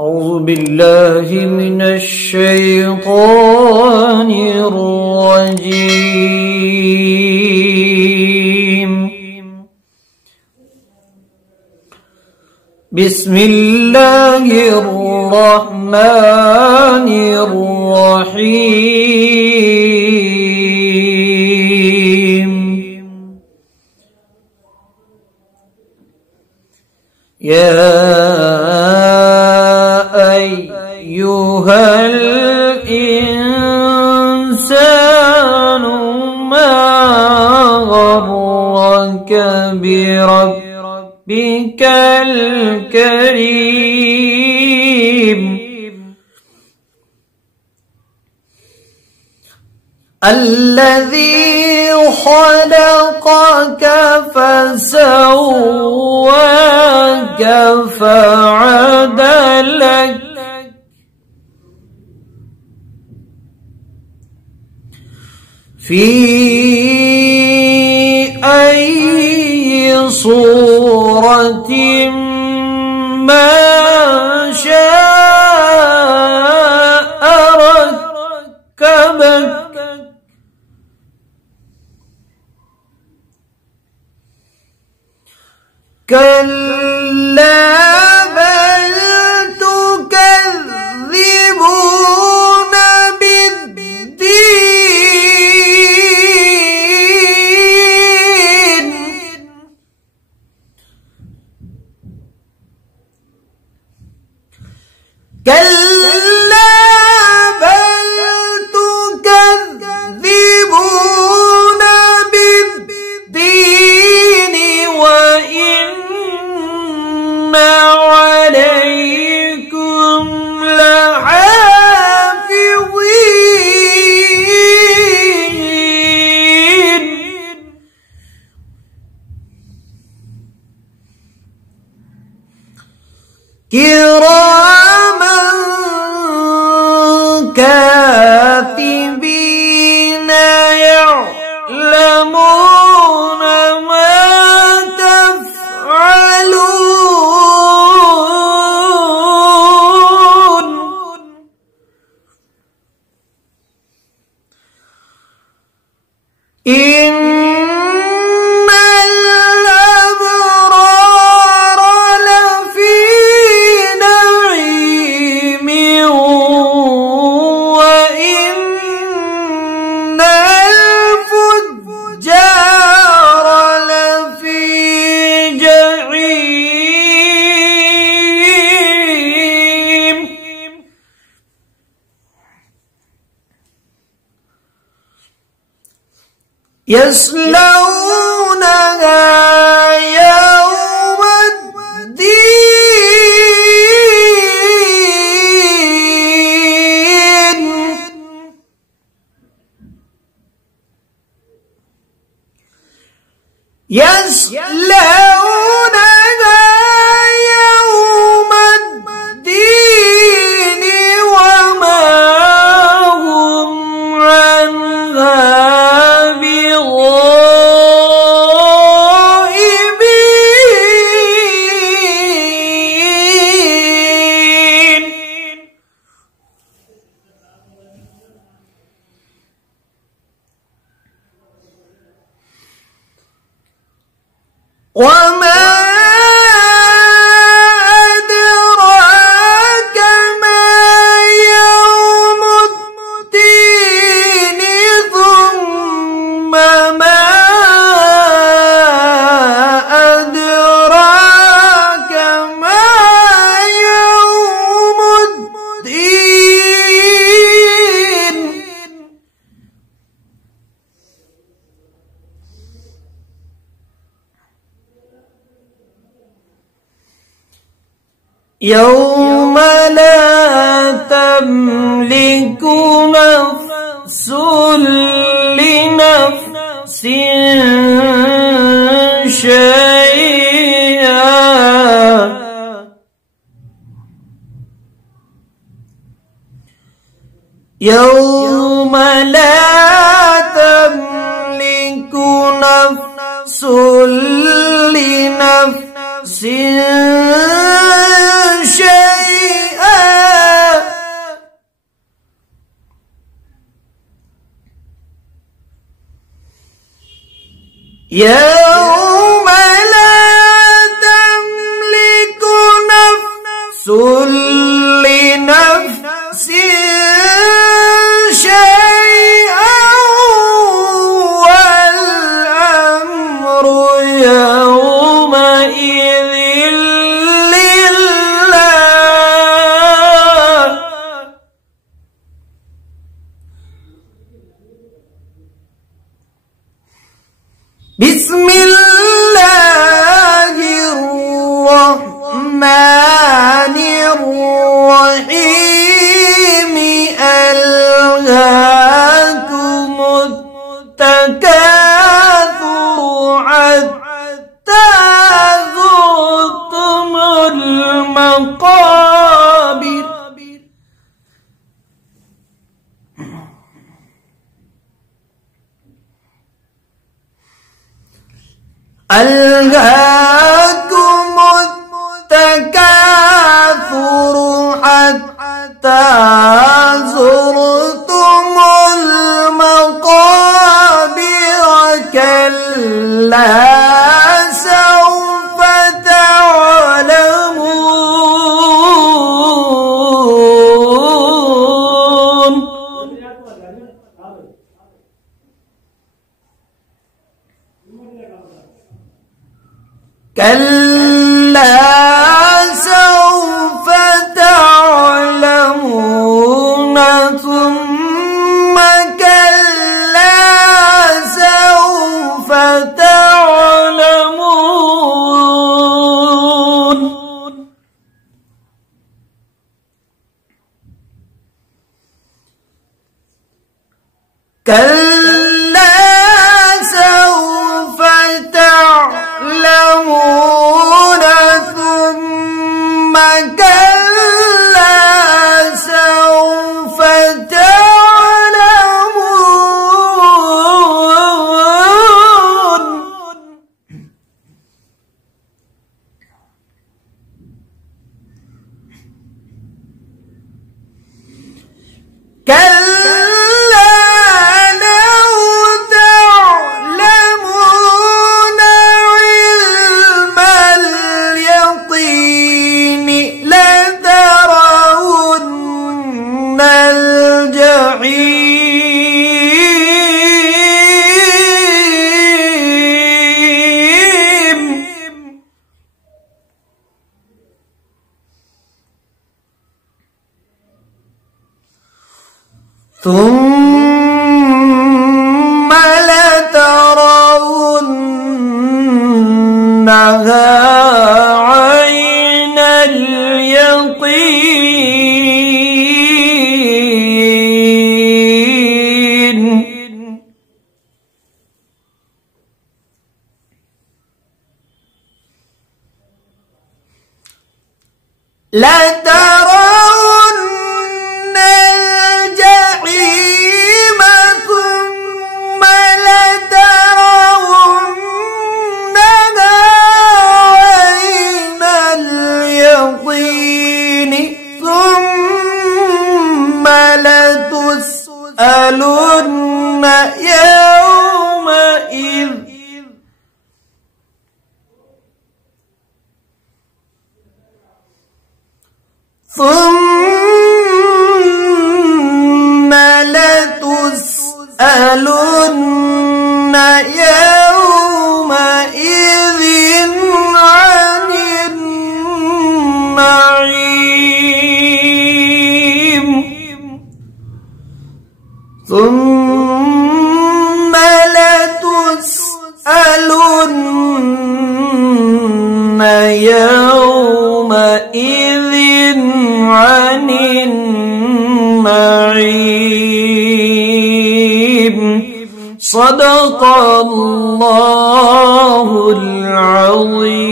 أعوذ بالله من الشيطان الرجيم. بسم الله الرحمن الرحيم. يا أيها الإنسان ما غرك بربك الكريم الذي خلقك فسواك فعدلك في أي صورة ما شاء ركبك كلا بل تكذبون بالدين كلا بل تكذبون بالدين وإن عليكم لحافظين كراما كاتبين يعلمون ما تفعلون إن الأبرار لفي نعيم وإن الفجار لفي جحيم يصلونها يوم الدين يصلونها يوم الدين وما هم عنها بغائبين وما أدراك ما يوم الدين ثم ما أدراك ما يوم الدين يوم لا تملك نفس لنفس شيئا يوم لا تملك نفس لنفس شيئا يوم لا تملك نفس لنفس شيئا والأمر يومئذ لله. بسم الله الرحمن الرحيم. ألهاكم التكاثر حتى زرتم المقابر. ألهاكم التكاثر حتى زرتم المقابر. كلا سوف تعلمون. كلا سوف تعلمون ثم كلا سوف تعلمون. كلا سوف تعلمون ثم كلا سوف تعلمون. كلا لو تعلمون علم اليقين لترون الجحيم. ثم لترونها عين اليقين. لترون الجحيم ثم لترونها عين اليقين ثم لتسألن يومئذ ثم لتسألن يومئذ عن النعيم. ثم لتسألن يومئذ عن النعيم. صدق الله العظيم.